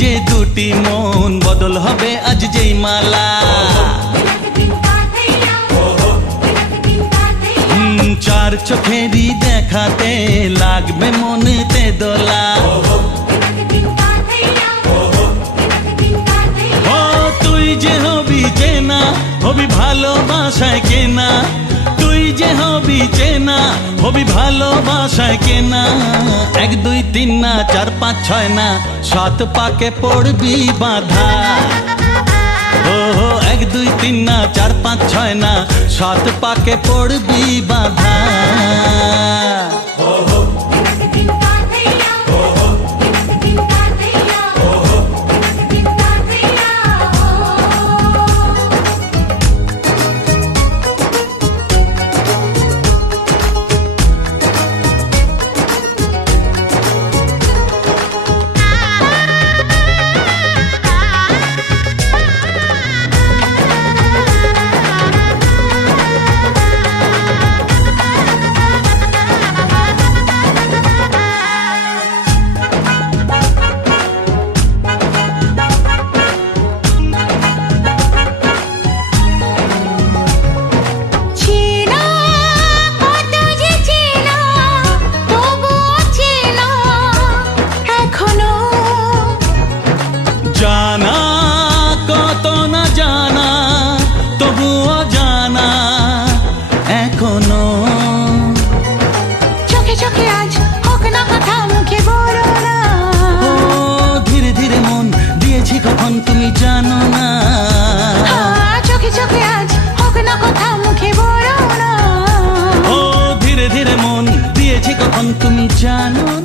যে দুটি মন বদল হবে আজ যেই মালা চার চোখেরই দেখাতে লাগবে মনেতে দোলা ও তুই যে হবি চেনা হবি ভালোবাসায় কেনা তুই যে হবি চেনা হবি ভালোবাসায় কেনা এক দুই তিন না চার পাঁচ ছয় না সাত পাকে পড়বি বাঁধা ও এক দুই তিন না চার পাঁচ ছয় না সাত পাকে পড়বি বাঁধা জানা কত না জানা তবুও জানা এখনো চোখে চোখে আজ হোক না কথা মুখে বলো না ও ধীরে ধীরে মন দিয়েছি কখন তুমি জানো না চোখে চোখে আজ হোক না কথা মুখে বলো না ও ধীরে ধীরে মন দিয়েছি কখন তুমি জানো